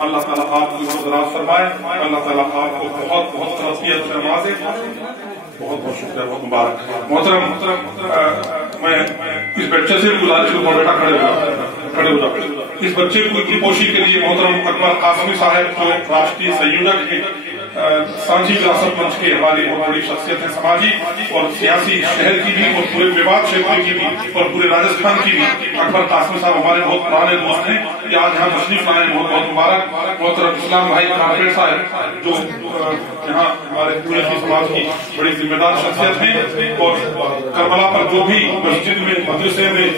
اللہ تعالیٰ آپ کی عمر دراز فرمائے، اللہ تعالیٰ آپ کو بہت بہت ترقیت سے نوازے. بہت بہت شکریہ، بہت مبارک. محترم میں اس بچے سے گزارش کروں، بیٹا کھڑے ہو جاؤ. اس بچے کی پوشی کے لیے محترم اکبر قاسمی صاحب جو راشٹریہ سیوجک ہیں، سانجھی وراثت منچ کے ہماری بہت بڑی شخصیت ہے سماجی اور سیاسی شہر کی بھی اور پورے میوات چھیتر کی بھی اور پورے راجستھان کی بھی. اکبر قاسمی صاحب ہمارے بہت پرانے دوست ہیں، یہ آج یہاں تشریف لائے، بہت بہت مبارک. محترم اسلام بھائی کارپیٹ صاحب جو یہاں ہمارے پورے سماج کی بڑی ذمہ دار شخصیت ہیں اور کربلا پر جو بھی مسجد میں مدرسے میں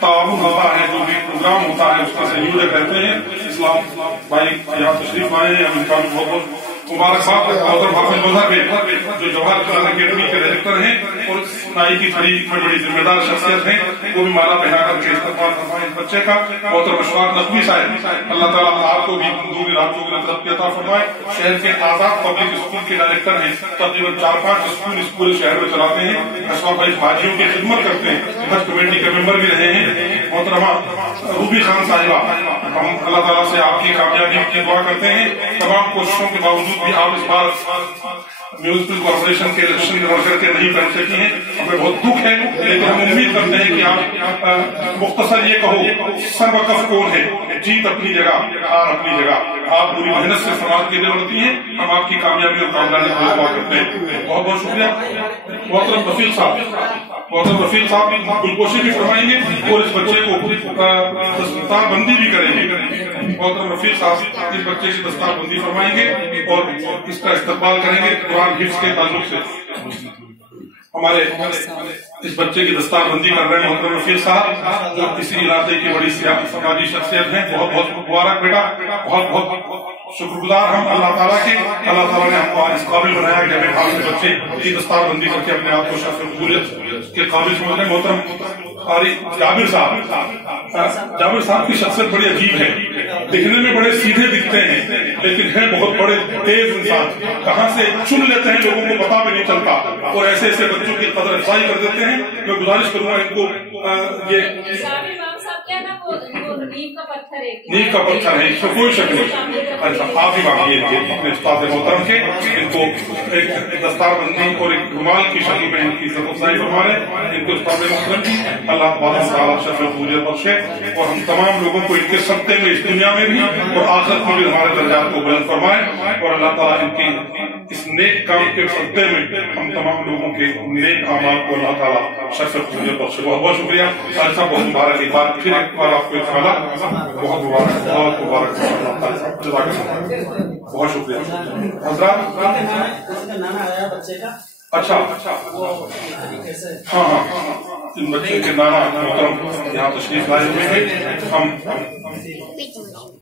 تعاون ہوتا ہے، جو بھی پروگرام ہوتا ہے، اس کے سنجوجک رہتے ہیں. اسلام بھائی یہاں تشریف آئے ہیں، ہم ان کا بھی بہت بہت مبارکباد. محترم حافظ مظہر جو جوہر قرآن اکیڈمی کے ڈائریکٹر ہیں اور نائی کی تحریک میں بڑی ذمہ دار شخصیت ہیں، وہ بھی مالا پہنا کر کے استقبال فرمائیں اس بچے کا. محترم اشفاق نقوی صاحب، اللہ تعالیٰ آپ کو بھی دور راتوں کی ترقی عطا فرمائے. شہر کے آزاد پبلک اسکول کے ڈائریکٹر ہیں، تقریباً 4-5 اسکول اس پورے شہر میں چلاتے ہیں. اشفاق بھائی حاجیوں کی خدمت کرتے ہیں، حج کمیٹی کے ممبر بھی رہے ہیں. محترمہ روبی خان صاحبہ، ہم اللہ تعالیٰ سے آپ کی کامیابی کی دعا کرتے ہیں. تمام کوششوں کے باوجود بھی آپ اس بار میونسپل کارپوریشن کے الیکشن میں بڑھ کر کے نہیں پہنچ سکی ہیں، ہمیں بہت دکھ ہے. لیکن ہم امید کرتے ہیں کہ آپ مختصر یہ کہو سربکف کون ہے، جیت اپنی جگہ، ہار اپنی جگہ. آپ پوری محنت سے سماج کے لیے بڑھتی ہیں، ہم آپ کی کامیابی اور کامیابی کی دعا کرتے ہیں. بہت بہت شکریہ. محترم رفیق صاحب گلپوشی بھی فرمائیں گے اور اس بچے کو دستار بندی بھی کریں گے. محترم رفیق صاحب اس بچے کی دستار بندی فرمائیں گے اور اس کا استقبال کریں گے. قرآن حفظ کے تعلق سے ہمارے اس بچے کی دستار بندی کر رہے ہیں محترم رفیق صاحب جو اسی علاقے کی بڑی سماجی شخصیت ہیں. بہت بہت مبارک بیٹا، بہت بہت شکر گزار ہم اللہ تعالیٰ کے. اللہ تعالیٰ نے ہم کو اس قابل بنایا کہ ہمیں آپ کے بچے کی دستار بندی کر کے اپنے آپ کو شرف قبولیت کے قابل سمجھیں. محترم قاری جابر صاحب کی شخصیت بڑی عجیب ہے، دکھنے میں بڑے سیدھے دکھتے ہیں لیکن ہیں بہت بڑے تیز انسان. کہاں سے چن لیتے ہیں لوگوں کو پتا بھی نہیں چلتا اور ایسے ایسے بچوں کی قدر افزائی کر دیتے ہیں. میں گزارش کروں گا ان کو نیک کا پتھر ہے، اس میں کوئی شک نہیں. اچھا آپ ہی باقی اپنے استاد محترم کے ان کو ایک دستار بندی اور ایک رومال کی شکل میں ان کی عزت افزائی فرما رہے ہیں. ان کے استاد محترم کی اللہ تعالیٰ شرف قبولیت بخشے اور ہم تمام لوگوں کو ان کے صدقے میں اس دنیا میں بھی اور آخرت میں بھی ہمارے درجات کو بلند فرمائے. اور اللہ تعالیٰ ان کی اس نیک کام کے صدقے میں ہم تمام لوگوں کے نیک اعمال کو اللہ تعالیٰ شرف قبولیت بخشے. بہت بہت شکریہ. ایسا بہت مبارک. ایک بار پھر ایک بار آپ کو بہت مبارک، بہت مبارک. بہت شکریہ حضرات. اچھا ہاں ان بچے کے نانا محترم یہاں تشریف لائے ہوئے ہیں. ہم